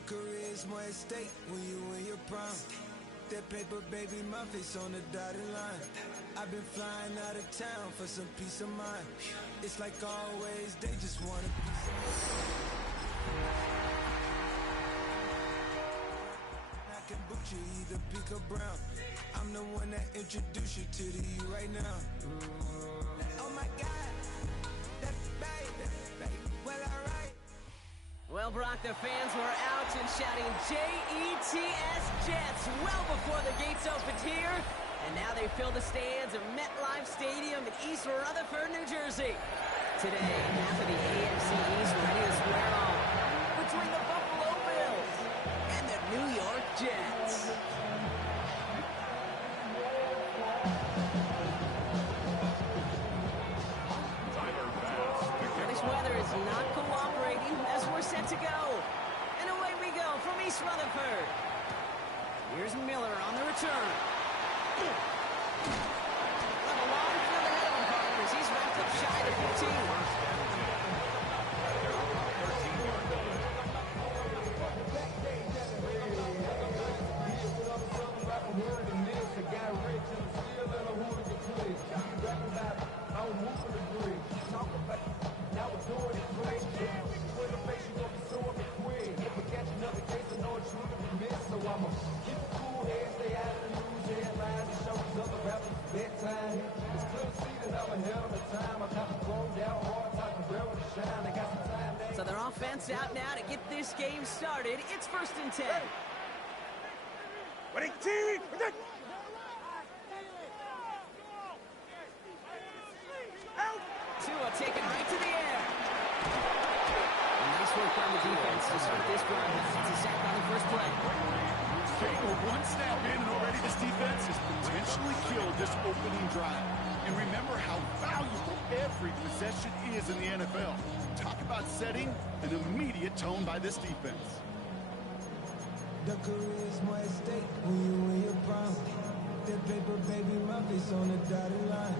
The career's more at stake when you in your prime. That paper, baby, my face on the dotted line. I've been flying out of town for some peace of mind. It's like always, they just want a piece of mind. I can boot you either pink or brown. I'm the one that introduced you to the you right now. Oh my God, that baby, well alright. Well, Brock, the fans were out and shouting J-E-T-S Jets well before the gates opened here. And now they fill the stands of MetLife Stadium in East Rutherford, New Jersey. Today, half of the AFC East ready to square off between the Buffalo Bills and the New York Jets. This weather is not cooperating as we're set to go. And away we go from East Rutherford. Here's Miller on the return. Well, a long field ahead of him, partners. He's wrapped up shy of 15. So their offense out now to get this game started. It's 1st and 10. Tua taken right to the air. Nice work by the defense to start this drive. It's a sack on the first play. We're one snap in, and already this defense has potentially killed this opening drive. And remember how valuable every possession is in the NFL. Talk about setting an immediate tone by this defense. The career's more at stake when you in your prime. That paper, baby, my face on the dotted line.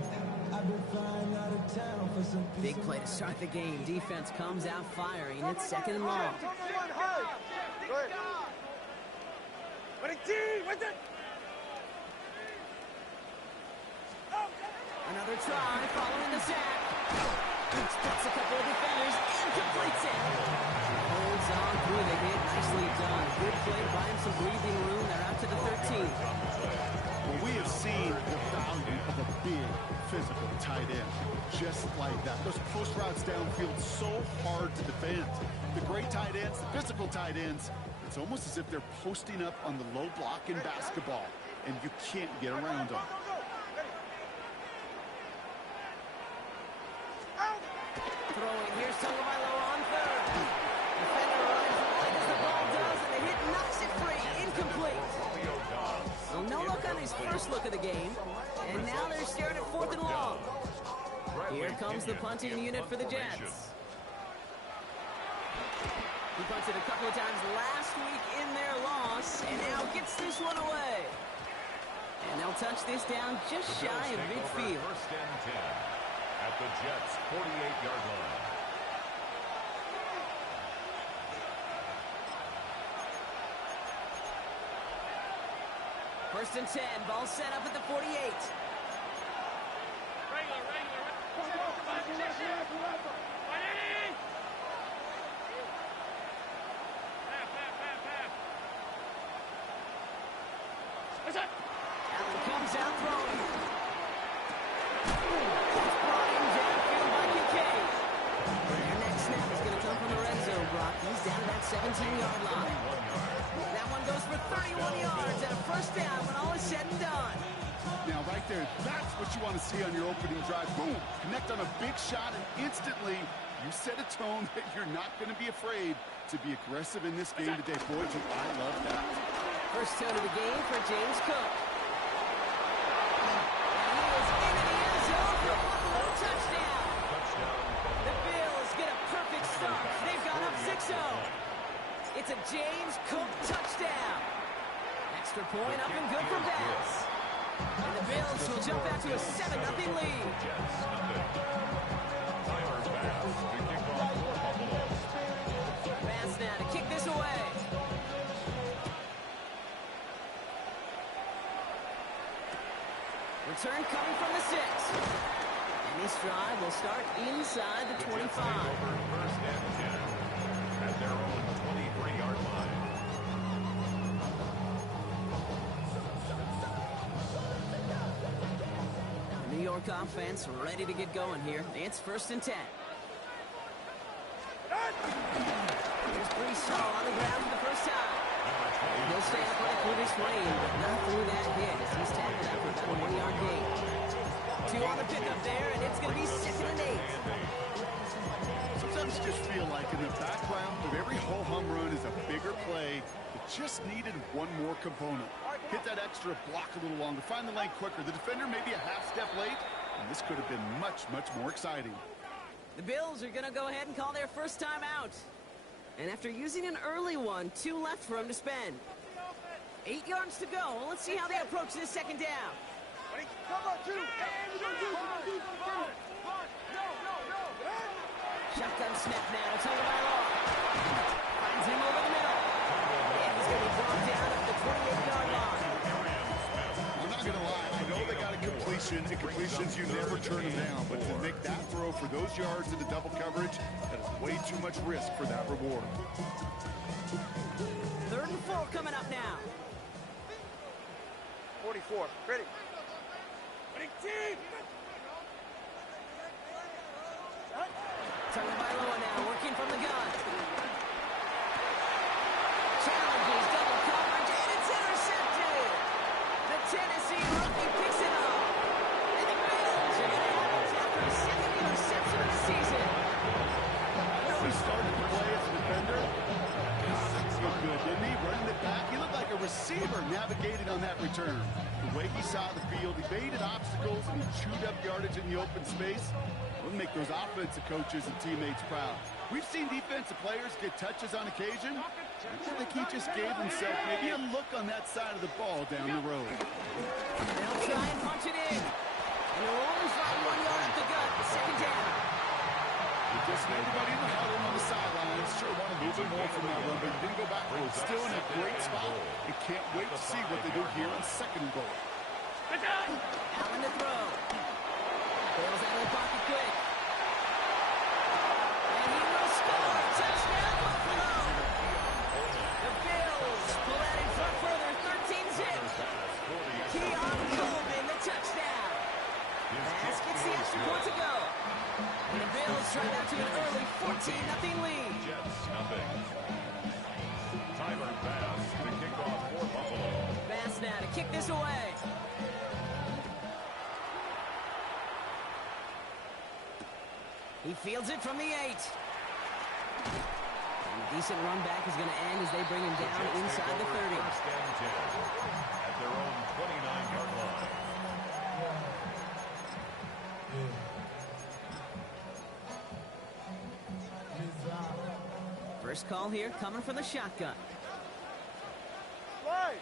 I've been flying out of town for some peace. Big play to start the game. Defense comes out firing. It's 2nd and long. Another try following the sack. Splits a couple of defenders and completes it. Holds on through the hit. Nicely done. Good play to buy him some breathing room. They're out to the 13. Well, we have seen the value of a big physical tight end. Just like that. Those post routes downfield so hard to defend. The great tight ends, the physical tight ends, it's almost as if they're posting up on the low block in basketball, and you can't get around them. Throwing, here's Tagovailoa on 3rd. Defender runs right as the ball does, and the hit knocks it free. Incomplete. Well, no look on his first look of the game, and now they're staring at 4th and long. Here comes the punting unit for the Jets. He punted a couple of times last week in their loss, and now gets this one away. And they'll touch this down just shy of midfield. 1st and 10 at the Jets' 48-yard line. First and 10, ball set up at the 48. Allen comes out throwing. It's brought in downfield by Kincaid. Their next snap is going to come from the red zone, Brock. He's down to that 17-yard line. That one goes for 31 yards and a 1st down when all is said and done. Now, right there, that's what you want to see on your opening drive. Boom! Connect on a big shot, and instantly you set a tone that you're not going to be afraid to be aggressive in this game today. Boy, I love that. First tone of the game for James Cook. And he is into the end zone for a Buffalo touchdown. The Bills get a perfect start. They've gone up 6-0. It's a James Cook touchdown. Extra point up and good for Bass. And the Bills will jump out to a 7-0 lead. Bass now to kick this away. return coming from the 6. And this drive will start inside the 25. First and 10 at their own 23-yard line. The New York offense ready to get going here. It's first and 10. Here's Brees Hall on the ground for the first time. He'll stay upright through this lane, but not through that hit as he's tackled out for about a 1-yard gain. 2 on the pickup there, and it's going to be 2nd and 8. Sometimes you just feel like in the background of every ho-hum run is a bigger play that just needed one more component. Hit that extra block a little longer, find the lane quicker. The defender may be a half step late, and this could have been much, much more exciting. The Bills are going to go ahead and call their first time out. And after using an early one, 2 left for him to spend. 8 yards to go. Well, let's see how they approach this second down. Shotgun snap now to Tagovailoa. Finds him over the middle. And he's going to be brought down at the 28-yard line. I'm not going to lie. I know they got a completion, and completions, you never turn them down. But to make that throw for those yards into double coverage, that is way too much risk for that reward. 3rd and 4 coming up now. 44. Ready. Tagovailoa now working from the gun. Challenges double coverage, and it's intercepted. The Tennessee rookie picks it up. And the Bills are going to have it after his 2nd interception of the season. You know, he started to play as a defender. God, that's so good, didn't he? Running it back. He looked like a receiver navigating on that return. The way he saw the field, he baited obstacles, and he chewed up yardage in the open space. It'll make those offensive coaches and teammates proud. We've seen defensive players get touches on occasion. I think he just gave himself maybe a look on that side of the ball down the road. They'll try and punch it in. And they'll only find 1 yard at the gut. Second down. Just everybody in the huddle on the sidelines sure want a little bit more from that run, but he didn't go backwards. Still in a great spot. And can't wait to see what they do here on 2nd and goal. Allen to throw. Bails out of the pocket quick. And he will score. Touchdown Buffalo. The Bills pull that in front further. 13-zip. Keon Coleman, the touchdown. Pass gets the extra point to go. And the Bills try out to an early 14-0 lead. Jets nothing. Tyler Bass to kick off for Buffalo. Bass now to kick this away. He fields it from the 8. And a decent run back is going to end as they bring him down inside the 30. First and 10 at their own 29-yard line. First call here coming from the shotgun. Slide.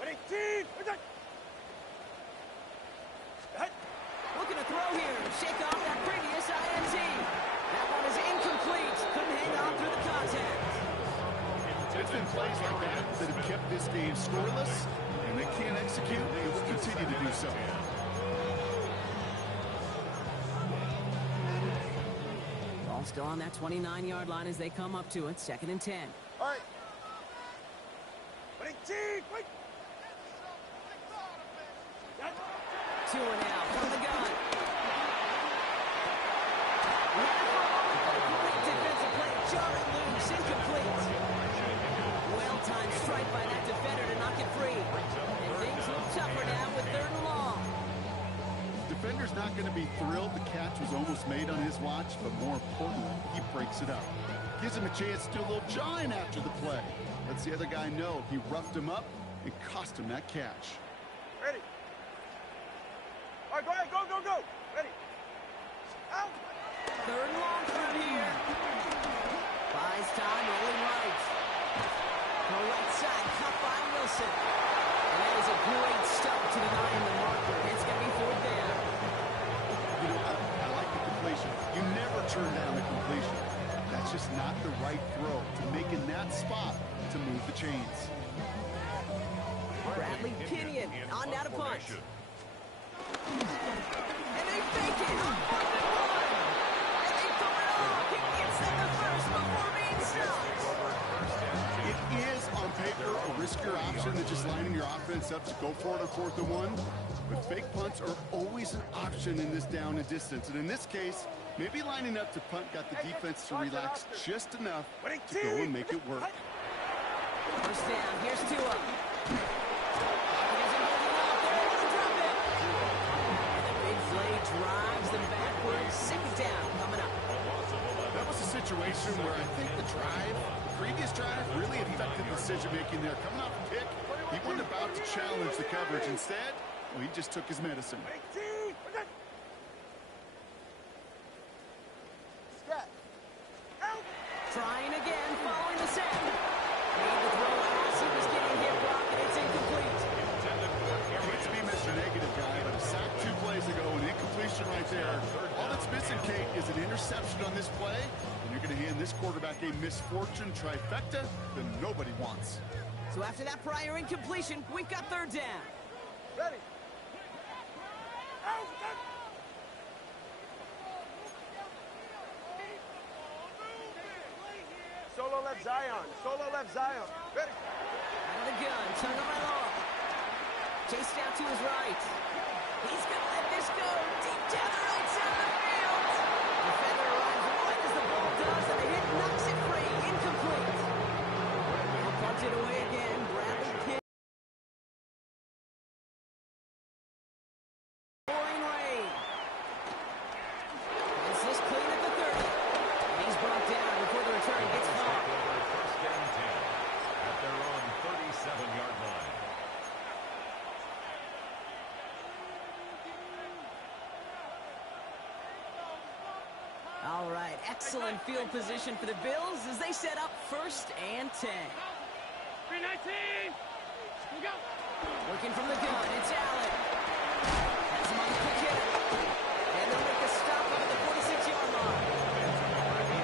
18. Looking to throw here. Shake off that previous INT. That one is incomplete. Couldn't hang on through the contact. It's been plays like that that have kept this game scoreless, and they can't execute. They will continue to do so. Ball still on that 29-yard line as they come up to it. 2nd and 10. All right. 18. Wait. 2 and out from the gun. Great defensive play. Jarring loose. Incomplete. Well-timed strike by that defender to knock it free. And things look tougher now with 3rd and long. Defender's not going to be thrilled the catch was almost made on his watch, but more importantly, he breaks it up. Gives him a chance to do a little jawing after the play. Lets the other guy know he roughed him up and cost him that catch. Ready. All right, go ahead. Go, go, go. Ready. Out. 3rd and long from here. Buys time, rolling right. The right side, cut by Wilson. And that is a great stop to denying the marker. It's going to be 4th down. You know, I like the completion. You never turn down the completion. That's just not the right throw to make in that spot to move the chains. Bradley Pinion on down to punt. And they fake it. 1-1. And they pull it off. He gets them the first before being stopped. It is, on paper, a riskier option than just lining your offense up to go for it on 4th and 1. But fake punts are always an option in this down and distance. And in this case, maybe lining up to punt got the defense to relax just enough to go and make it work. First down. Here's Tua. The big play drives them backwards. Second down coming up. That was a situation where I think the previous drive really affected decision-making there. Coming off a pick, he wasn't about to challenge the coverage. Instead, he just took his medicine. Trying again, following the set. Made the throw as he was getting hit blocked, and it's incomplete. Hates to be Mr. Negative guy, but a sack 2 plays ago, an incompletion right there. All that's missing, Kate, is an interception on this play, and you're going to hand this quarterback a misfortune trifecta that nobody wants. So after that prior incompletion, we've got third down. Ready. Solo left Zion. Solo left Zion. Ready. Out of the gun, Tagovailoa. Chased out to his right. He's going to let this go deep down the right side of the field. Defender arrives right as the ball does, and the hit knocks it free. Incomplete. He'll punt it away again. Bradley King. Pouring rain. Is this clean at the 30? And he's brought down before the return gets far. First down 10 at their own 37-yard line. All right, excellent field position for the Bills as they set up 1st and 10. 319. Go. Working from the gun, it's Allen. Has him on the quick hit. And they'll make a stop at the 46-yard line.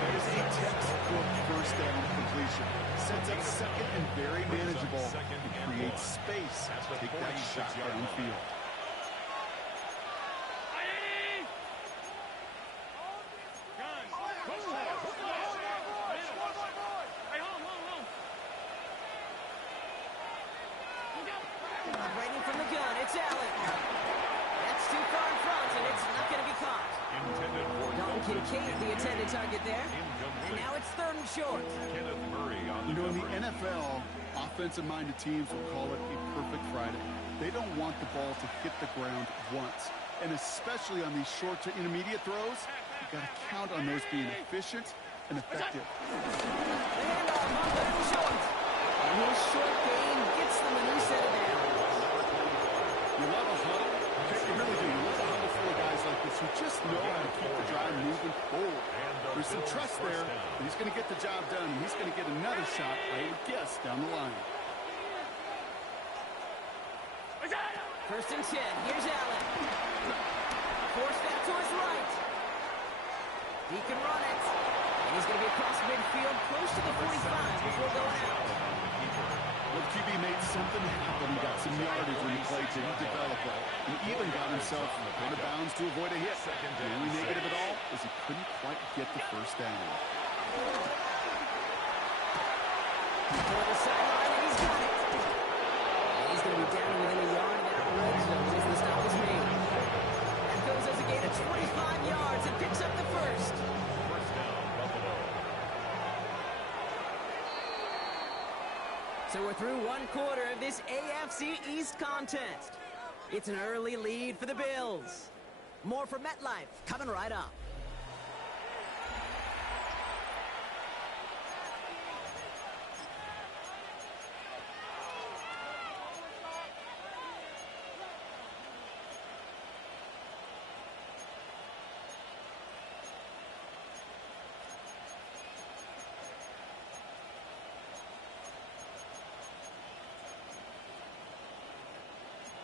There's a textbook first down completion. Sets up second and very manageable. It creates space to take that shot downfield. Waiting from the gun, it's Allen. That's too far in front, and it's not going to be caught. Dalton Kincaid, the intended target there. And now it's 3rd and short. Kenneth Murray on the In the NFL, offensive-minded teams will call it a perfect Friday. They don't want the ball to hit the ground once. And especially on these short to intermediate throws, you've got to count on those being efficient and effective. The handoff on third and short. And his short gain gets them a new set of downs. You love a huddle. You really do. You love a huddle full of guys like this who just know how to keep the drive moving forward. There's some trust there that he's going to get the job done, and he's going to get another shot, I would guess, down the line. 1st and 10. Here's Allen. Forced out to his right. He can run it. And he's going to be across midfield, close to the 45 before going out. Well, QB made something happen. He got some yardage when he played, didn't develop well. He even got himself out of bounds to avoid a hit. The only negative at all is he couldn't quite get the first down. For the sideline, and he's got it. And he's going to be down within a yard of that red zone as the stop is made. That goes as a gain of 25 yards and picks up the first. First down, Buffalo. So we're through 1 quarter of this AFC East contest. It's an early lead for the Bills. More from MetLife coming right up.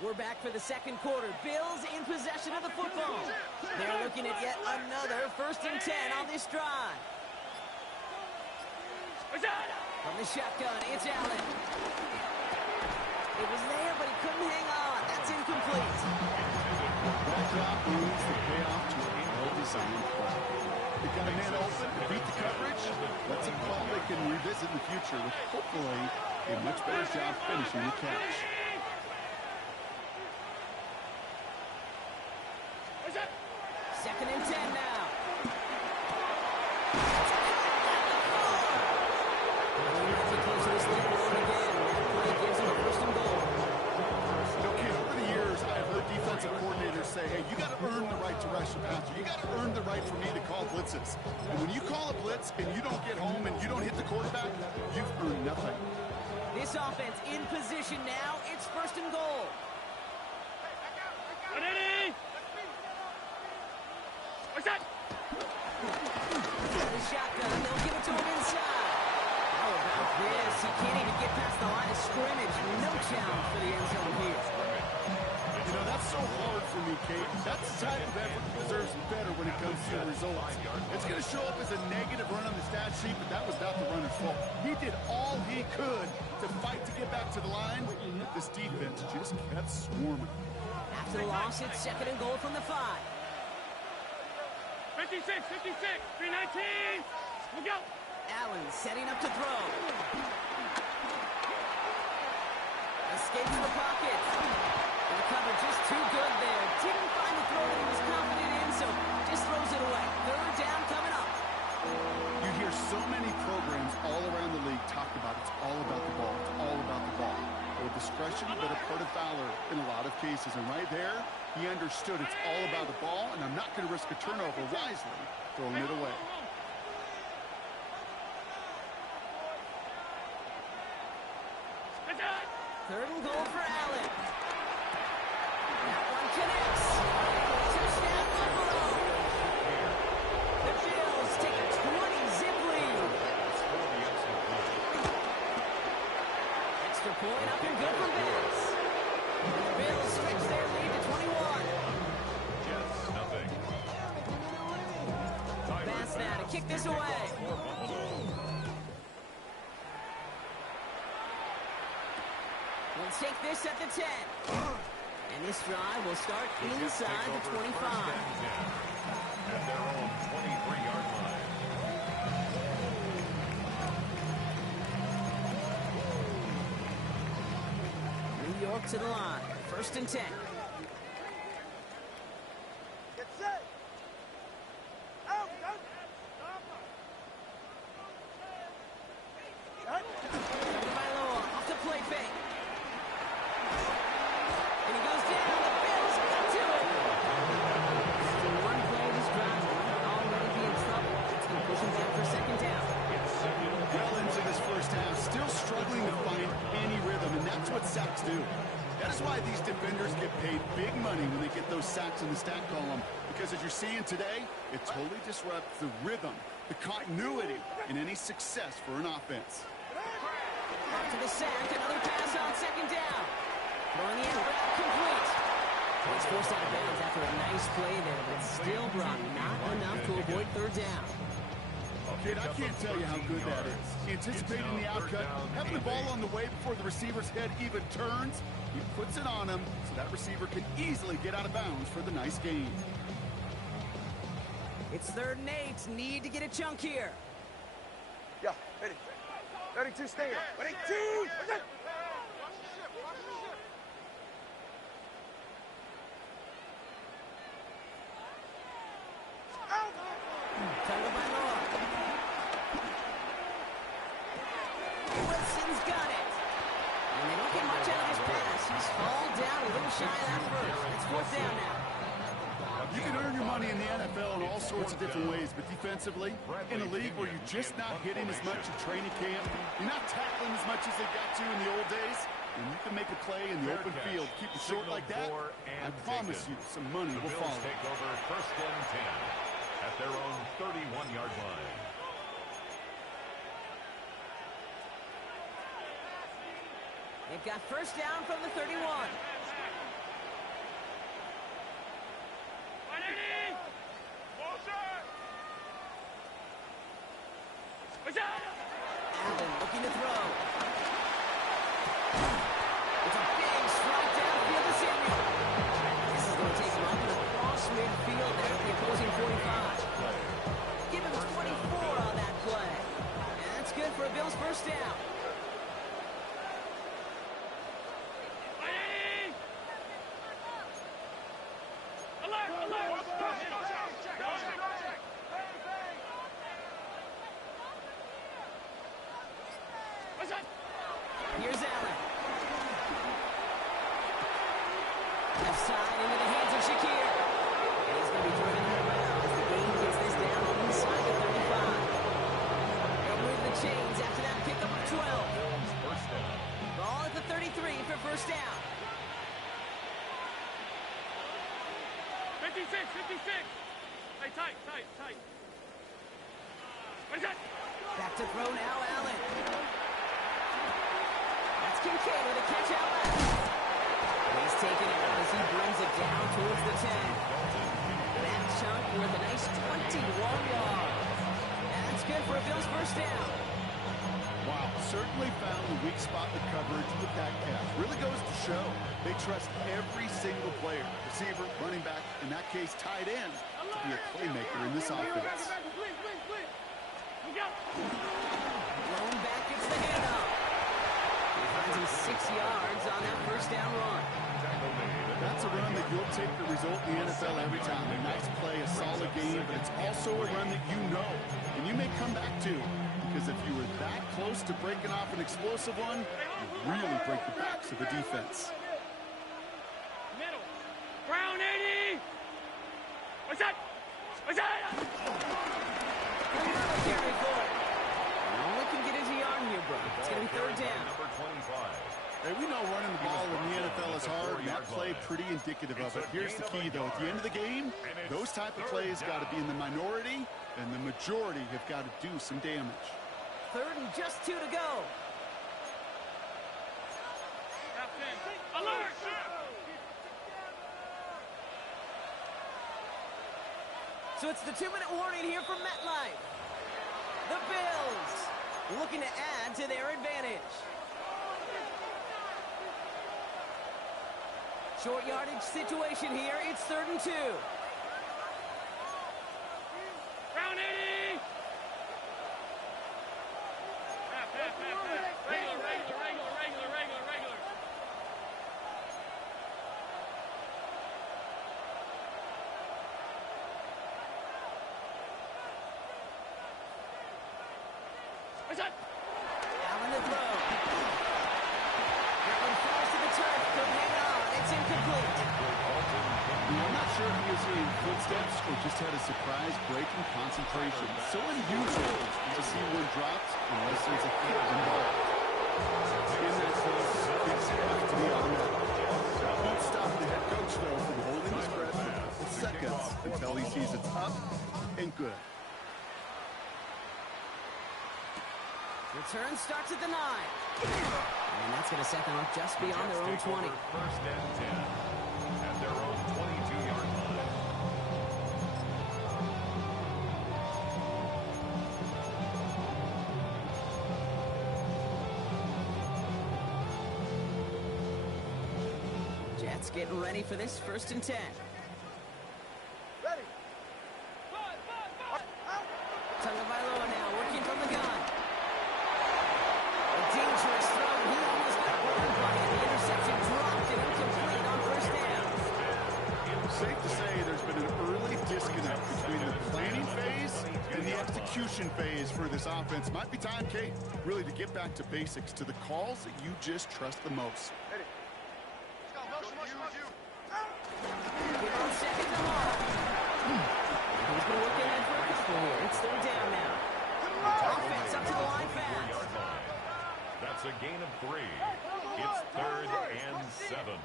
We're back for the 2nd quarter. Bills in possession of the football. They're looking at yet another 1st and 10 on this drive. From the shotgun, it's Allen. It was there, but he couldn't hang on. That's incomplete. That drop means the payoff to a well-designed play. They got a man open to beat the coverage. That's a call they can revisit in the future with hopefully a much better job finishing the catch. Second and 10 now. Over the years, I've heard defensive coordinators say, hey, you got to earn the right to rush your passer. You got to earn the right for me to call blitzes. And when you call a blitz and you don't get home and you don't hit the quarterback, you've earned nothing. This offense in position now. It's first and goal. The shotgun. They'll give it to him inside. How about this? He can't even get past the line of scrimmage. No challenge for the end zone here. You know, that's so hard for me, Kate. That's the type of effort that deserves better when it comes to the results. It's going to show up as a negative run on the stat sheet, but that was not the runner's fault. He did all he could to fight to get back to the line. This defense just kept swarming. After the loss, it's second and goal from the 5. 56, 319. Look out. Allen setting up to throw. Escapes the pocket. And the cover just too good there. Didn't find the throw that he was confident in, so just throws it away. Third down coming up. You hear so many programs all around the league talk about it's all about the ball. It's all about the ball. With discretion, but a part of valor in a lot of cases. And right there, he understood it's all about the ball, and I'm not going to risk a turnover wisely throwing it away. Third and goal for Allen. That one connects. Touchdown, Buffalo. The Bills take a 20-zip lead. Extra point up and good for Bills. The Bills stretch their lead to 21. Jets, nothing. Bass now to kick this away. We'll take this at the 10. And this drive will start inside the 25. At their own 23-yard line. New York to the line. First and 10. Get set. Out. Tagovailoa off the play fake. And he goes down. The Bills got to him. Still one play this drive. Already be in trouble. It's going to push him back for second down. Well into this first half, still struggling to find any rhythm, and that's what sacks do. That is why these defenders get paid big money when they get those sacks in the stat column, because as you're seeing today, it totally disrupts the rhythm, the continuity, and any success for an offense. To the sack, another pass on second down. Throwing the end route complete. He's forced out of bounds after a nice play there, but still brought not enough to avoid third down. Kid, I can't tell you how good that is. Anticipating the outcut, having the ball on the way before the receiver's head even turns, he puts it on him so that receiver can easily get out of bounds for the nice gain. It's 3rd and 8. Need to get a chunk here. Yeah, ready. 32, stay here. 32. Tagovailoa. Wilson's got it. And they don't get much out of this pass. He's fallen down a little shy of that first. It's 4th down now. You can earn your money in the NFL in all sorts of different ways, but defensively, in a league where you're just not hitting as much in training camp, you're not tackling as much as they got to in the old days, and you can make a play in the open field, keep it short like that, I promise you some money will follow. Take over 1st and 10 at their own 31-yard line. They've got first down from the 31. Allen looking to throw. It's a big strike downfield to Samuel. This is going to take him up Hey, tight. What is that? Back to throw now, Allen. That's Kincaid with a catch out left. He's taking it out as he brings it down towards the 10. That chunk worth a nice 21 yards. That's good for a Bills first down. Wow, certainly found the weak spot in the coverage with that catch. Really goes to show they trust every single player, receiver, running back, in that case, tight end, to be a playmaker in this offense. Blown back, gets the handoff. He finds him 6 yards on that first down run. That's a run that you'll take the result in the NFL every time. A nice play, a solid game, but it's also a run that you know, and you may come back to. Because if you were that close to breaking off an explosive one, you really break the backs of the defense. Middle. Brown 80. What's that? Another carry for it. Only can get his yard here, bro. It's going to be third down. Number 25. Hey, we know running the ball in the NFL is hard, and that play pretty indicative of it. Here's the key, though. At the end of the game, those type of plays got to be in the minority, and the majority have got to do some damage. Third and just 2 to go. Alert! So it's the 2-minute warning here from MetLife. The Bills looking to add to their advantage. Short yardage situation here. It's 3rd and 2. Brown 80. Regular. What's that? Allen to throw. That one falls to the turf. Could hang on. It's incomplete. I'm not sure if he was hearing footsteps or just had a surprise break in concentration. So unusual to see one dropped unless there's a third involved. In that close, it's have to be on that. Won't stop the head coach, though, from holding his breath for seconds until he sees it's up and good. Return starts at the 9. And that's going to set them up just beyond their own 20. First and 10 at their own 22-yard line. Jets getting ready for this 1st and 10. Ready. Tagovailoa now working from the gun. A dangerous throw. He almost got burned by it. The interception dropped and incomplete on first down. Safe to say there's been an early disconnect between the planning phase and the execution phase for this offense. Might be time, Kate, really to get back to basics, to the calls that you just trust the most. Get on 2nd and long. He's going to look ahead for a couple here. It's 3rd down now. Offense up to the line fast. That's a gain of 3. It's 3rd and 7.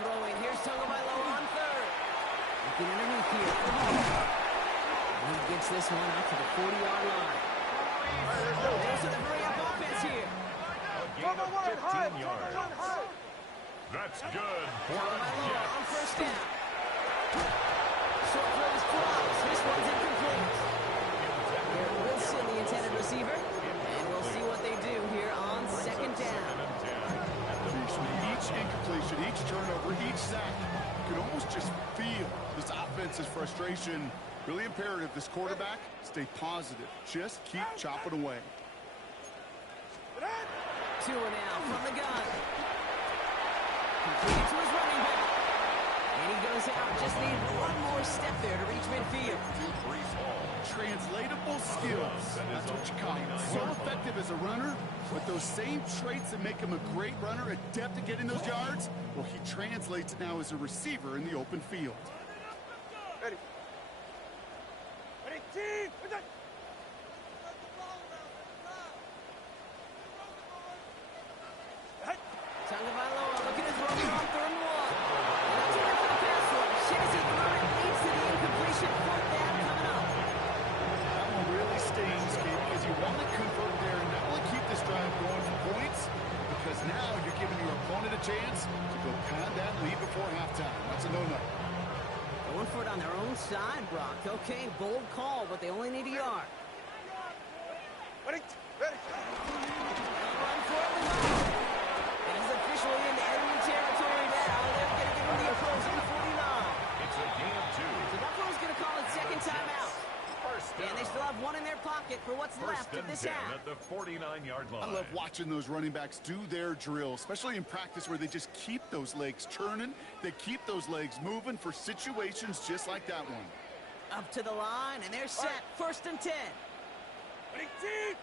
Throwing. Here's Tagovailoa on 3rd. Looking underneath here. And he gets this one up to the 40-yard line. There's a hurry-up offense here. A gain of 15 yards. That's good for a Tagovailoa Jets. on first down. Short throws drops. This one's incomplete. Garrett Wilson, the intended receiver. And we'll see what they do here on 2nd down. Each incompletion, each turnover, each sack, you can almost just feel this offense's frustration. Really imperative this quarterback stay positive. Just keep chopping away. 2 now from the gun. Completed to his running back. And he goes out. Just needed one more step there to reach midfield. Translatable skills. That's what you call it. So effective as a runner, but those same traits that make him a great runner, adept at getting those yards, well, he translates it now as a receiver in the open field. Ready. Team. Tagovailoa looking to throw it on lead before halftime. That's a no-no. Going for it on their own side, Brock. Okay, bold call, but they only need a yard. Ready? Ready. Run for it, Lamar. And he's officially into enemy territory now. They're going to give him the opposing 49. It's a gain of 2. The Buffalo's going to call it second timeout. And they still have one in their pocket for what's left of this half. At the 49-yard line. I love watching those running backs do their drill, especially in practice where they just keep those legs churning. They keep those legs moving for situations just like that one. Up to the line, and they're set. First and 10. Ready, team.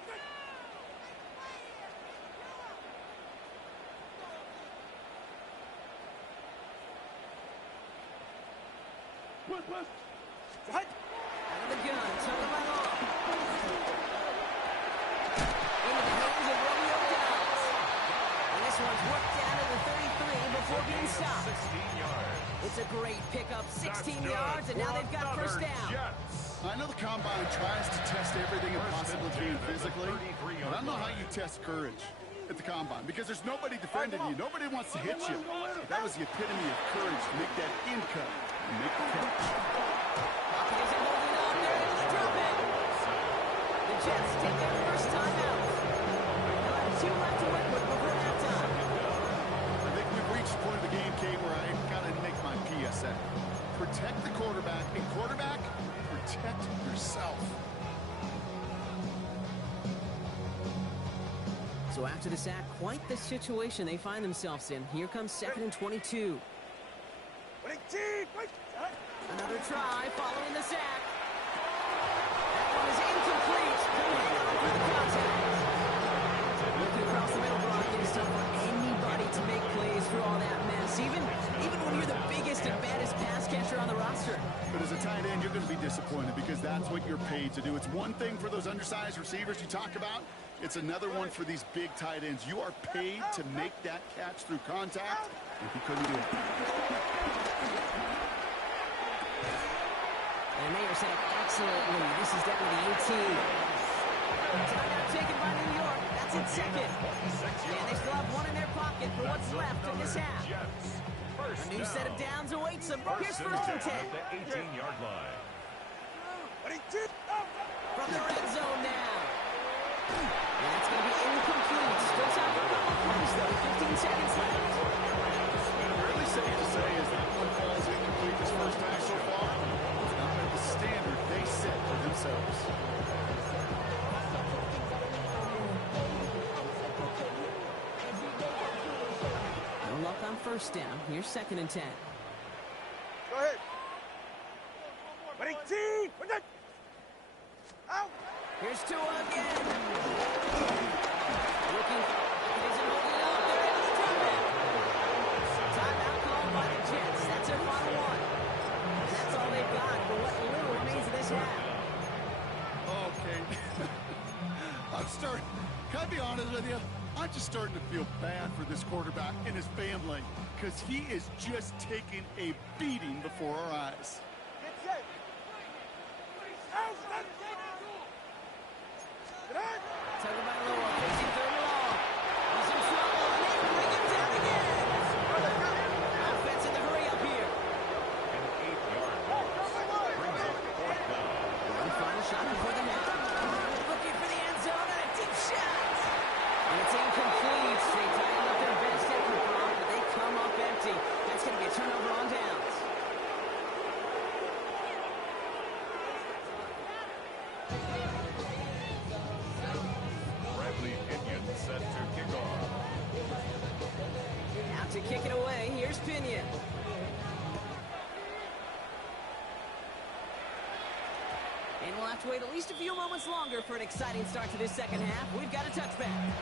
Out of the gun, Tagovailoa. Into the hands of Romeo Doubs. And this one's worked down to the 33 before being stopped. 16 yards. It's a great pickup, 16 yards, and now they've got first down. I know the Combine tries to test everything it possibly can physically, but I don't know how you test courage at the Combine, because there's nobody defending you. Nobody wants to hit you. But that was the epitome of courage to make that in cut and make the catch. Is it holding on there? It'll drop it. The Jets take their first time out. They'll have 2 left to work with before halftime. I think we've reached the point of the game, Kate, where I gotta make my PSA. Protect the quarterback, and quarterback, protect yourself. So after the sack, quite the situation they find themselves in. Here comes second and 22. Ready, team. Another try following the sack. That one is incomplete. Hang on for the contact. Looking across the middle, Brock, it is tough for anybody to make plays through all that mess, even when you're the biggest and baddest pass catcher on the roster. But as a tight end, you're going to be disappointed because that's what you're paid to do. It's one thing for those undersized receivers you talk about. It's another one for these big tight ends. You are paid to make that catch through contact, if you couldn't do it. And they are set up excellently. This is down to the 18. Timeout taken by New York. That's in second. And they still have one in their pocket for what's left of this half. A new set of downs awaits them. Here's first and 10. The 18-yard line. Ready, team. From the red zone now. And that's going to be incomplete. Still time for a couple of plays, though. 15 seconds left. Fairly safe to say is that one falls incomplete this first time so far. It's not at the standard they set for themselves. No luck on first down. Here's second and 10. Go ahead. Ready, team. Out. Here's Tua again. Looking. Isn't holding up. They're able to drop it. Timeout called by the Jets. That's their final one. And that's all they've got for what little remains of this half. Okay. Can I be honest with you? I'm just starting to feel bad for this quarterback and his family because he is just taking a beating before our eyes. Get set. Out. Tagovailoa facing third and long. He's in trouble, and they bring him down again. Offense in the hurry up here. An 8-yard loss. Brings up fourth down. One final shot before the half. Looking for the end zone and a deep shot. And it's incomplete. They tighten up their best effort, Brock, but they come up empty. That's going to be a turnover on downs. Bradley Pinion set to kick off. Out to kick it away. Here's Pinion. And we'll have to wait at least a few moments longer for an exciting start to this second half. We've got a touchback.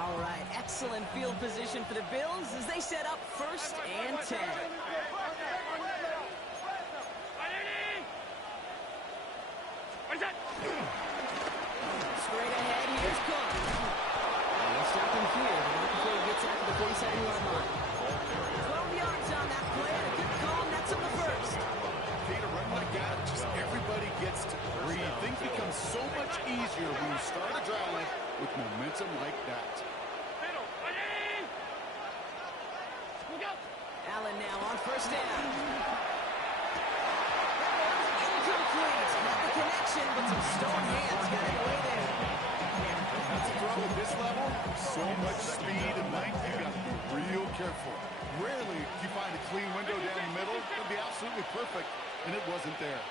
All right, excellent field position for the Bills as they set up first and 10. Straight ahead, here's Cook. And we'll stop him here, but not before he gets out to the 47-yard line. 12 yards on that play, and a good call, and that's on the first. Okay, to run like that, just everybody gets to breathe. Things become so much easier when you start a drive with momentum like that. Allen now on first down. Incomplete. Not the connection, but some stone hands got it away there. That's a throw at this level. So much speed and length. You got to be real careful. Rarely do you find a clean window down the middle. It would be absolutely perfect, and it wasn't there.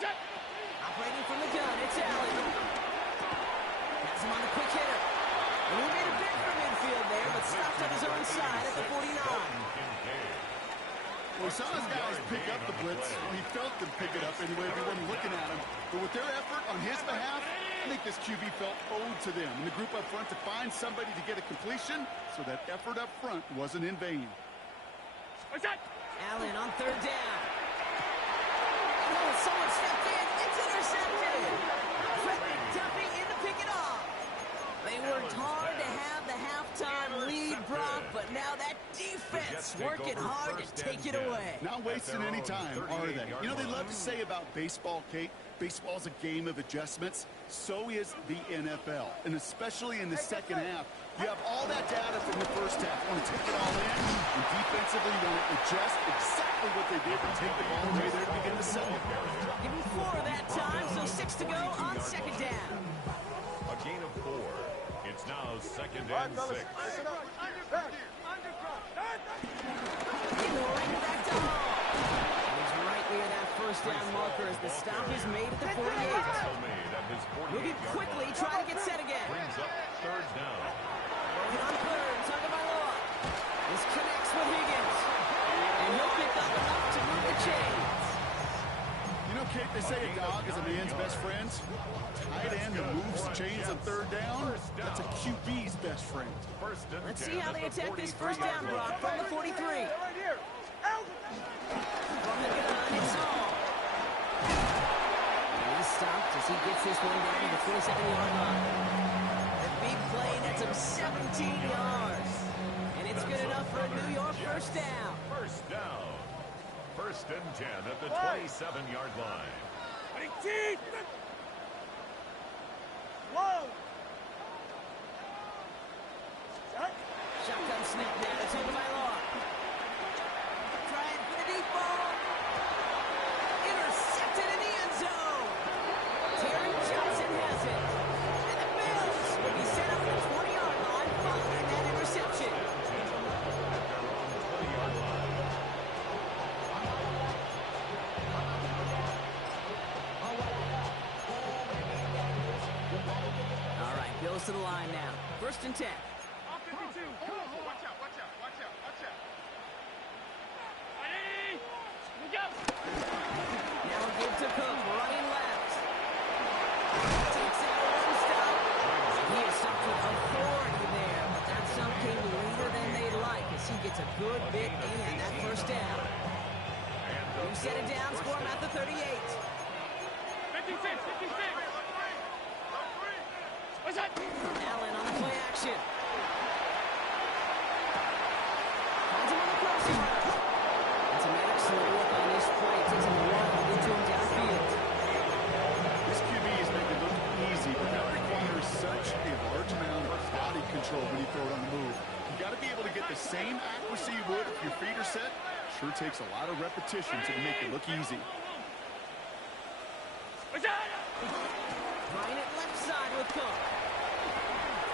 Operating from the gun, it's Allen. Has him on the quick hitter. And he made a bid for midfield there, but stopped on his own side at the 49. Well, he saw his guys pick up the blitz. Well, he felt them pick it up anyway if he wasn't looking at him. But with their effort on his behalf, I think this QB felt owed to them and the group up front to find somebody to get a completion, so that effort up front wasn't in vain. Allen on third down. Oh, someone stepped in. It's intercepted. Fred McDuffie in to pick it off. They worked hard to have the halftime lead, Brock, but now that defense working hard to take it away. Not wasting any time, are they? You know, they love to say about baseball, Kate, baseball's a game of adjustments. So is the NFL, and especially in the second half. You have all that data from the first half. You want to take it all in, and defensively you want to adjust exactly what they did to take the ball away there to begin the second. Give him 4 that time, so 6 to go on second down. A gain of 4. It's now second All right, and fellas. 6. Listen up. Back. In the right back to Hall. He's right near that first down marker as the stop is made at the 48. Moving quickly, trying to get set again. Brings up third down. Working on third, Tagovailoa. This connects with Higgins. And he'll pick up enough to move the chains. You know, Kate, they say a dog is a man's best friend. Tight end who moves the chains on third down, that's a QB's best friend. Let's see how they attack this first down block from the 43. Right here. Out. From the gun, it's Hall. And he's stopped as he gets this one down to the 47-yard line. The big play nets him 17 yards. And it's good enough for a New York first down. First down. First and 10 at the 27-yard line. 18. Whoa. Shotgun snap now to Tagovailoa. Trying for the deep ball. Intercepted in the end zone. Terry Johnson has it. And the Bills will be set up at the 20-yard line following that interception. All right, Bills to the line now. First and 10. On 52. Watch out, watch out, watch out, watch out. Ready? Go. Now a give to Cook, running left. Takes out one stop. He is stopped with authority there, but that stop came later than they'd like as he gets a good bit in that first down. You set it down, score him at the 38. 56, 56. What's that? Allen on the play action. Finds him on the crossing route. And some excellent work on this play. It takes him a while to get to him downfield. This QB is making it look easy, but that requires such a large amount of body control when you throw it on the move. You got to be able to get the same accuracy you would if your feet are set. Sure takes a lot of repetitions to make it look easy. What's that? Trying it left side with Cook.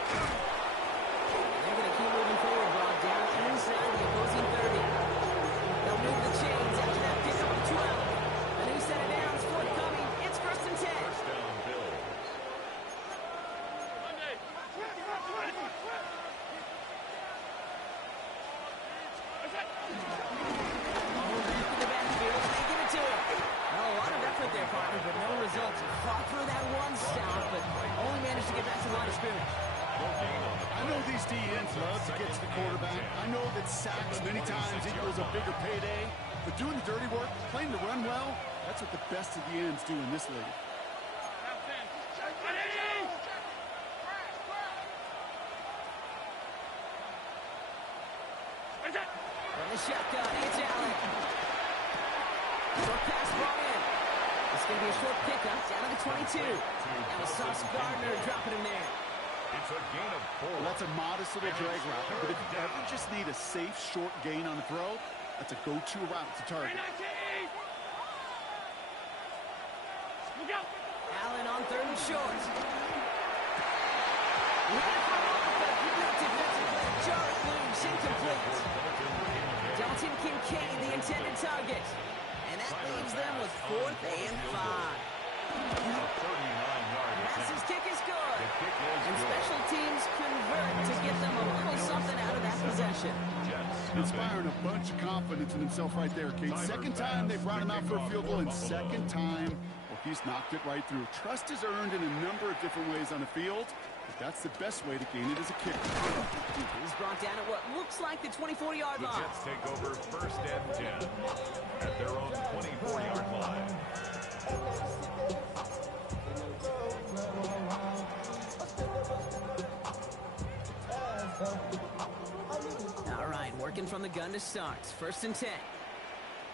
They're going to keep moving forward, Brock, down inside the opposing 30. They'll move the chains after that pick up the 12. A new set of downs forthcoming. It's first and 10. First down, Bills. In the backfield, they give it to him. Well, a lot of effort there, partner, but no results. He fought through that one stop, but only managed to get back to the line of scrimmage. I know these DNs love to get to the quarterback. I know that sacks many times equals a bigger payday. But doing the dirty work, playing to run well, that's what the best of the ends do in this league. From the shotgun, it's Allen. Short pass brought in. It's going to be a short pickup down to the 22. That was Sauce Gardner dropping him there. It's a gain of 4. Well, that's a modest little drag route. But if you ever just need a safe, short gain on the throw, that's a go-to route to target. Allen on 3rd and short. Jarrett moves incomplete. Dalton Kincaid, the intended target. And that leaves them with 4th and 5. Pass's kick is good. And special teams convert to get them a little something out of that possession. Inspiring a bunch of confidence in himself right there, Kate. Second time they brought him out for a field goal, and second time, well, he's knocked it right through. Trust is earned in a number of different ways on the field, but that's the best way to gain it as a kicker. He's brought down at what looks like the 24-yard line. The Jets take over 1st and 10 at their own 24-yard line. All right, working from the gun to start. 1st and 10.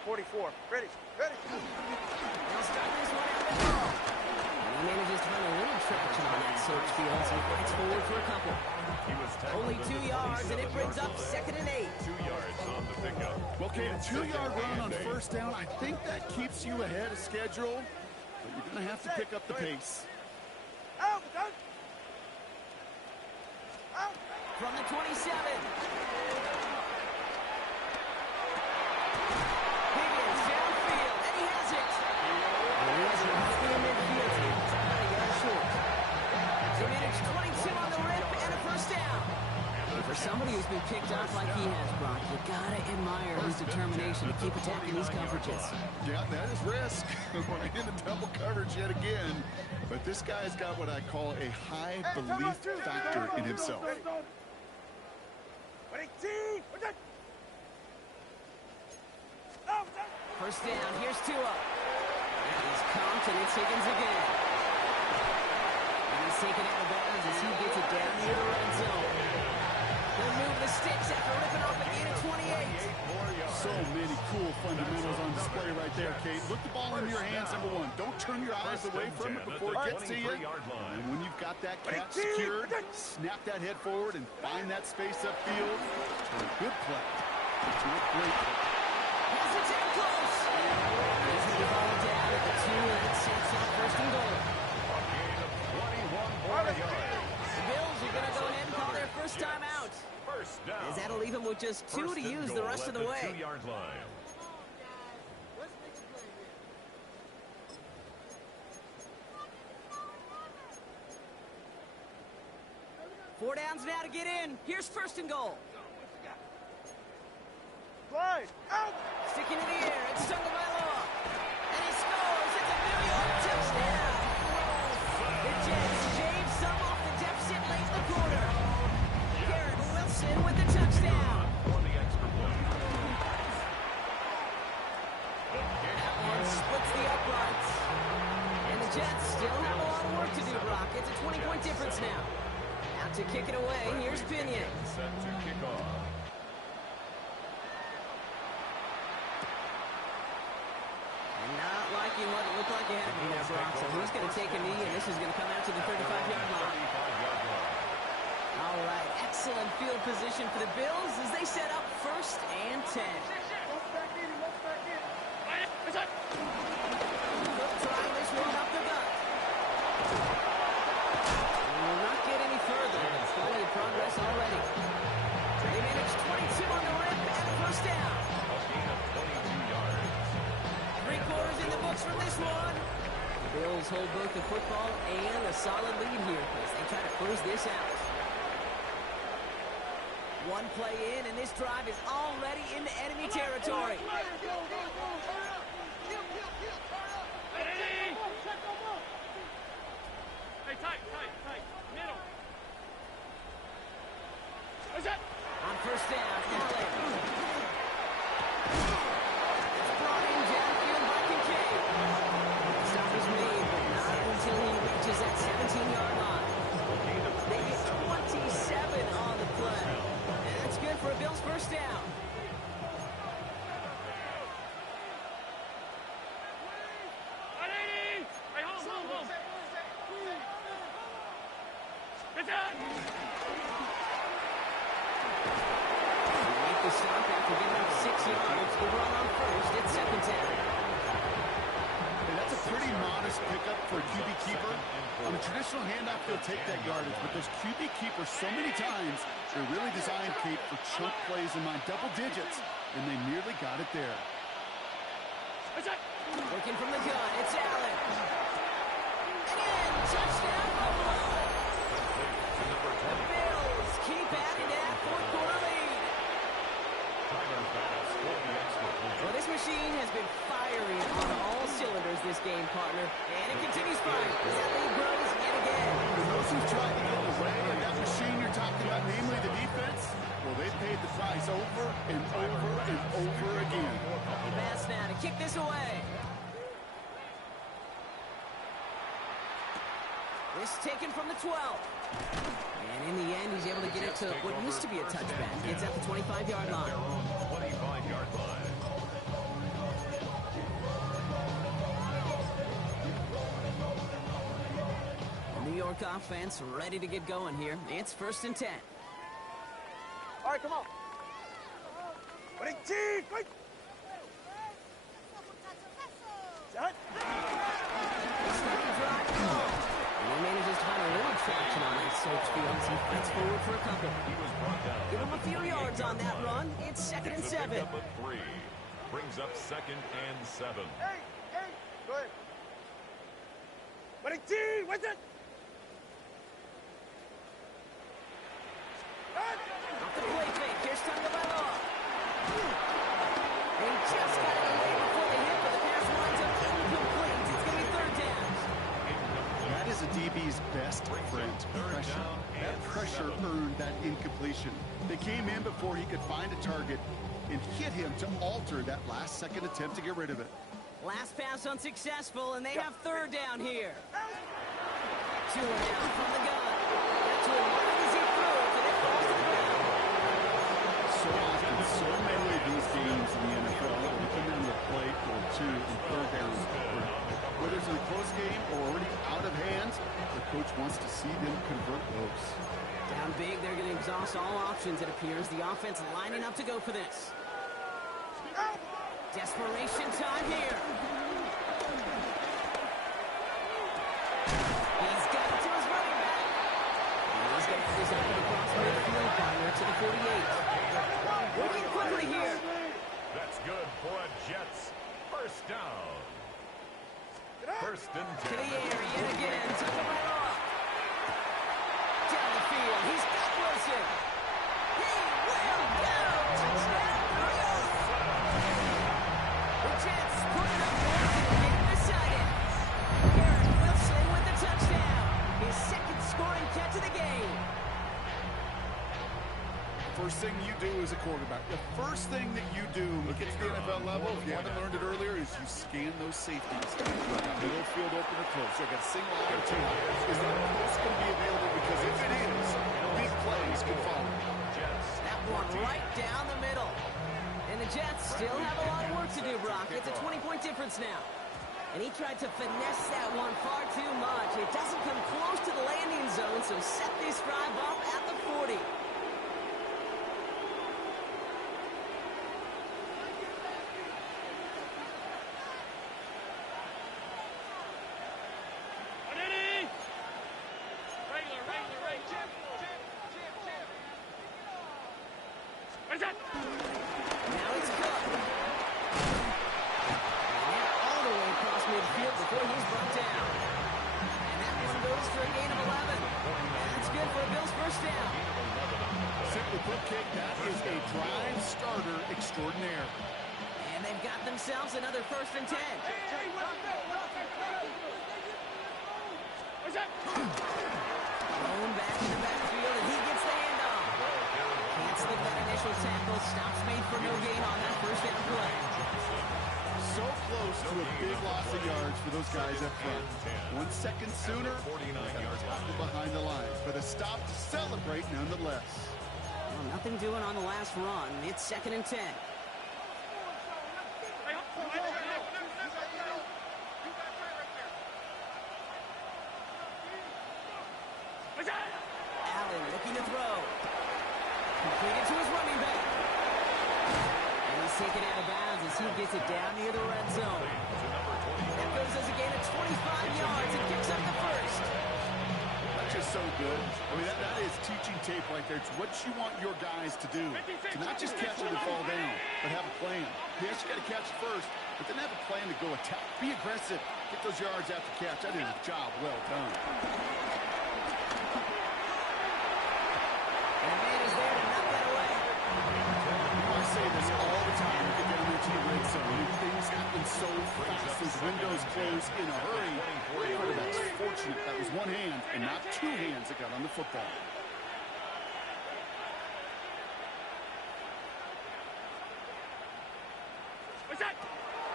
44. Ready. Ready. They'll start this one out the ball. And he manages to find a little traction on that search field, so he fights forward for a couple. Only 2 yards, and it brings up 2nd and 8. 2 yards on the pickup. Well, Kate, a 2-yard run on 1st down, I think that keeps you ahead of schedule, but you're going to have to pick up the pace. Out. Out. Out. From the 27. Higgins downfield, and he has it. They managed 22 on the rip and a 1st down. And for somebody who's been picked off like he has, Brock, you gotta admire his determination to keep attacking these coverages. Yeah, that is risk. We're in the double coverage yet again, but this guy's got what I call a high belief factor in himself. First down, here's Tua. And he's comped, and it's Higgins again. And he's taken out of bounds as he gets it down near the red zone. They'll move the sticks after ripping off a gain of 28. So many cool fundamentals on display right there, Kate. Look the ball in your hands, number one. Don't turn your eyes away from it before it gets to you. And when you've got that catch secured, snap that head forward and find that space upfield. A good play. It's a great play. Has it down close. He's the ball down at the 2, and it sets up 1st and goal. A gain of 21 more yards. The Bills are going to go ahead and call their 1st time out. 1st down. As that'll leave him with just 2 to use the rest of the way. 2-yard line. Four downs now to get in. Here's 1st and goal. Slide. Out. Sticking in the air. It's Tagovailoa. And he scores. It's a New York touchdown. The Jets shave some off the deficit late in the quarter. Garrett Wilson with the touchdown. On the extra point. That one splits the uprights. And the Jets still have a lot of work to do, Brock. It's a 20-point difference now. Out to kick it away. Here's Pinion. Set to kick off. Not liking what it looked like it happened there, Brock. So he's going to take a knee, and this is going to come out to the 35-yard line. All right, excellent field position for the Bills as they set up 1st and 10. They'll try this one up the gut. And will not get any further. It's plenty of progress already. They managed 22 on the rip and a 1st down. A gain of 22 yards. 3 quarters in the books from this one. The Bills hold both the football and a solid lead here as they try to close this out. One play in, and this drive is already into enemy territory. Hey, tight. Middle. On 1st down, Allen. It's brought in downfield by Kincaid. The stop is made, but not until he reaches that 17-yard line. They get 27 on the play. And that's good for a Bills 1st down. Hey, hold. Good job. stop after giving up 6 yards. The run on first. It's second down. And that's a pretty modest pickup for a QB keeper. On a traditional handoff, they'll take that yardage. But those QB keepers, so many times, they're really designed, Kate, for chunk plays in mind, double digits, and they nearly got it there. Working from the gun, it's Allen. And touchdown, Buffalo. The Bills keep adding to that fourth-quarter lead. Well, this machine has been firing on all cylinders this game, partner. And it continues firing as that lead grows yet again. For those who've tried to get in the way of that machine you're talking about, namely the defense, well, they paid the price over and over and over again. Pass now to kick this away. This taken from the 12. And in the end, he's able to get it to what used to be a touchback. It's at the 25-yard line. 25-yard line. New York offense ready to get going here. It's 1st and 10. All right, come on. Wait. Set. He manages to find a little traction on that search field as he fits forward for a couple. Give him a few yards on that run. It's 2nd and 7. Up a 3. Brings up 2nd and 7. Hey, go ahead. Wait, what's it? Off the play fake. Here's Tagovailoa. He just got it away before the hit, but the pass winds up incomplete. It's going to be 3rd down. That is a DB's best friend, pressure. That pressure earned that incompletion. They came in before he could find a target and hit him to alter that last-second attempt to get rid of it. Last pass unsuccessful, and they have 3rd down here. Tua now from the gun. That's a wide as he throws, and it falls to the ground. So often, so many of these games in the NFL, they come into the plate or 2 and 3rd downs. Whether it's in a close game or already out of hands, the coach wants to see them convert those. Down big, they're going to exhaust all options, it appears. The offense lining up to go for this. Desperation time here. He's got it to his running back. And he's going to put this up across midfield, partner to the 48. Moving quickly here. That's good for a Jets. 1st down. 1st and 10. To the air yet again. Tagovailoa. Down the field. He's got Wilson. He will go. Touchdown, Bills. The Jets put it up north and the game decided. Garrett Wilson with the touchdown. His 2nd scoring catch of the game. First thing you do as a quarterback, the first thing that you do when you get to the NFL level, if you haven't learned it earlier, is you scan those safeties. Middle field open or close. So I got a single eye or 2 eyes. Is that close going to be available? Because if it is, big plays can follow. That one right down the middle. And the Jets still have a lot of work to do, Brock. It's a 20-point difference now. And he tried to finesse that one far too much. It doesn't come close to the landing zone, so set this drive up at the 40. What is that? Now it's Cook. And all the way across midfield before he's brought down. And that one goes for a gain of 11. That's good for a Bills 1st down. Simply put, Kate, that is a drive starter extraordinaire. And they've got themselves another 1st and 10. What's that? Thrown back in the backfield, and he gets the handoff. Can't slip that initial tackle. Stops made for no gain on that 1st down play. So close to a big loss of yards for those guys up front. 1 second sooner, tackle behind the line. But a stop to celebrate nonetheless. Well, nothing doing on the last run. It's 2nd and 10. What's that? Allen looking to throw. Completed to his running back. is taken out of bounds as he gets it down near the red zone. That goes as a gain of 25 yards and picks up the first. That's just so good. I mean, that is teaching tape right there. It's what you want your guys to do. To not just catch it and fall down, but have a plan. Yes, you got to catch it first, but then have a plan to go attack. Be aggressive. Get those yards after catch. That is a job well done. And man is there to knock that away. I say this all the time. You can get into the red zone. Things happen so fast. Those windows close in a hurry. That's fortunate. That was one hand and not two hands that got on the football.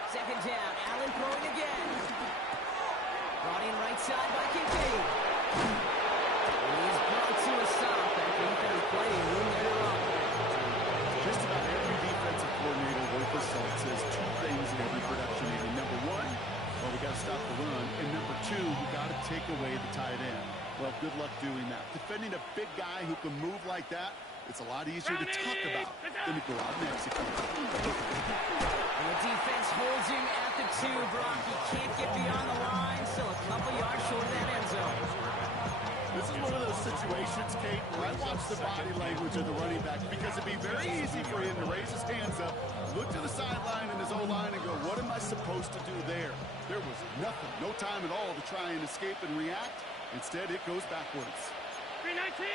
Second down, Allen throwing again. Brought in right side by Kincaid. He's brought to a stop. That defense playing room there to run. Just about every defensive coordinator worth his salt says two things in every production meeting. Number one, well, we got to stop the run. And number two, we got to take away the tight end. Well, good luck doing that. Defending a big guy who can move like that, it's a lot easier to talk about than to go out and execute. And the defense holds him at the 2, Brock. He can't get beyond the line, still a couple yards short of that end zone. This is one of those situations, Kate, where I watch the body language of the running back because it'd be very easy for him to raise his hands up, look to the sideline and his O-line and go, what am I supposed to do there? There was nothing, no time at all to try and escape and react. Instead, it goes backwards. 319!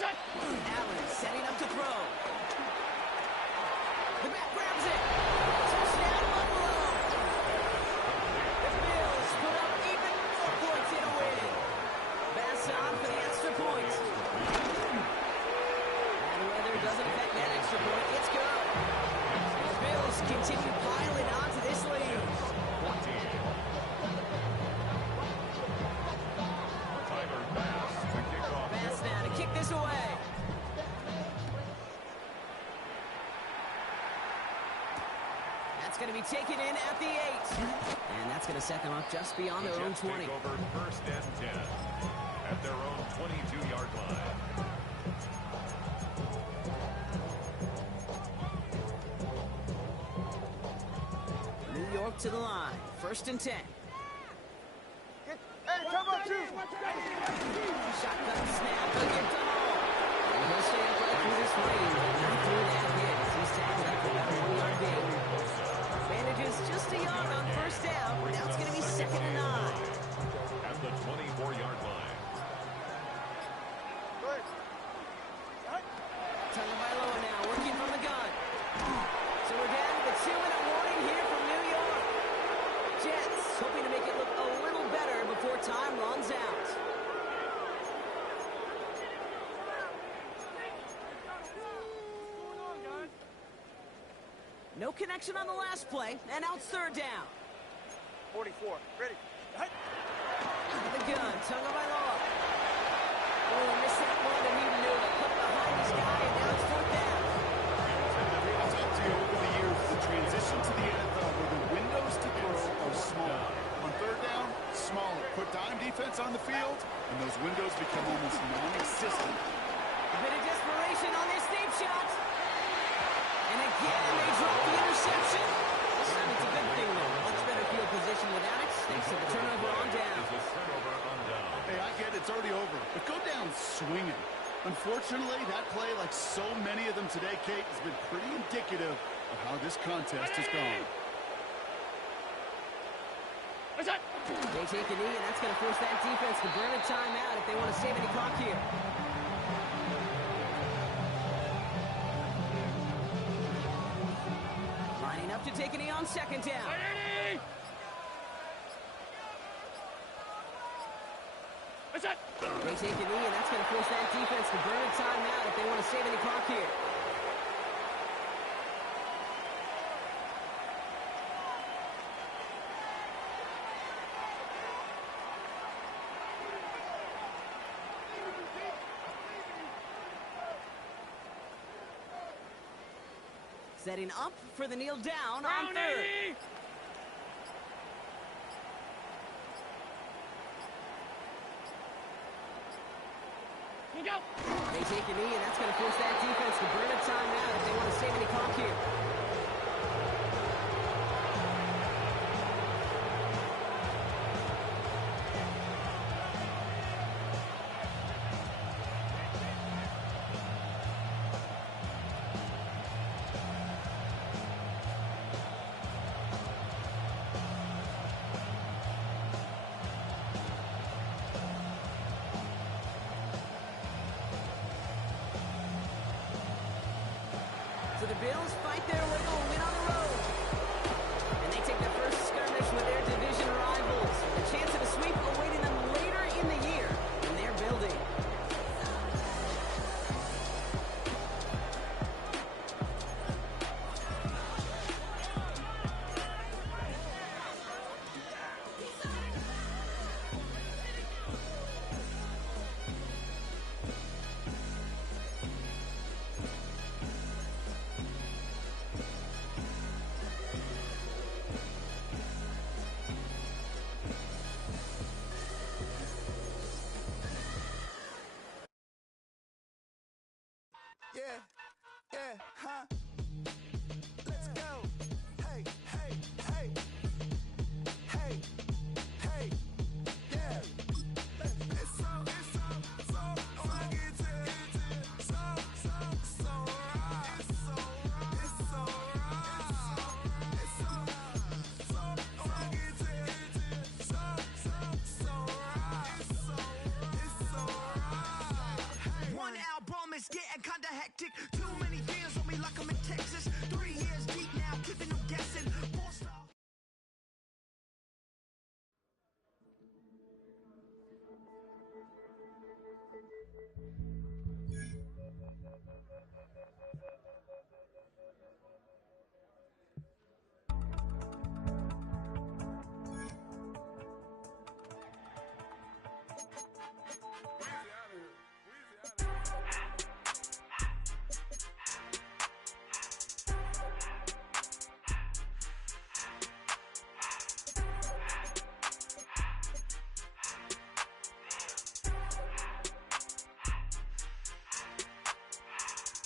Allen setting up to throw. The back grabs it. Touchdown, Buffalo. The Bills put up even more points in a win. Bass on for the extra point. Bad weather doesn't affect that extra point. It's good. The Bills continue piling onto this lead. Bass now to kick this away. That's going to be taken in at the 8. And that's going to set them up just beyond their own 20. Take over first and 10 at their own 22-yard line. New York to the line. First and 10. Hey, come on, two. Shotgun snap against the hole. And he'll stay upright through this lane. Not through that hit. He's tackled after about a 1-yard gain. Advantages just a yard on first down. Now it's going to be second and 9. At the 24-yard line. Good. Tagovailoa now working from the gun. So we're down to the 2-minute warning here from New York. Jets hoping to make it look a little better before time runs out. No connection on the last play, and now it's third down. 44. Ready. Out of the gun, Tagovailoa. Oh, missed that one, and he knew it. Put it behind his guy, and now it's fourth down. I've talked to you over the years, the transition to the NFL where the windows to throw are small. On third down, smaller. Put dime defense on the field, and those windows become almost non-existent. A bit of desperation on this deep shot. And again, they drop the interception. This time it's a good thing, though. Much better field position without it, thanks to the turnover on down. Hey, I get it. It's already over. But go down swinging. Unfortunately, that play, like so many of them today, Kate, has been pretty indicative of how this contest has gone. They take a knee, and that's going to force that defense to burn a timeout if they want to save any clock here. Lining up to take a knee on second down. They take a knee, and that's going to force that defense to burn a timeout if they want to save any clock here. Setting up for the kneel down on third. Here we go. They take a knee, and that's going to force that defense to burn a timeout if they want to save any clock here. So the Bills fight their way to a win on the road. And they take their first skirmish with their division rivals. A chance at a sweep awaiting them later in the year in their building. Huh? Let's go. Hey, hey, hey. Hey, hey, yeah. It's so funky to so right. It's so right. It's so funky to so right. It's so right. One album is getting kinda hectic. Too many fans on me like I'm in Texas. 3 years deep now, keeping them guessing. 4-star.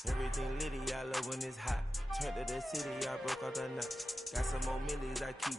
Everything litty, I love when it's hot. Turned to the city, I broke out the notch. Got some more millies, I keep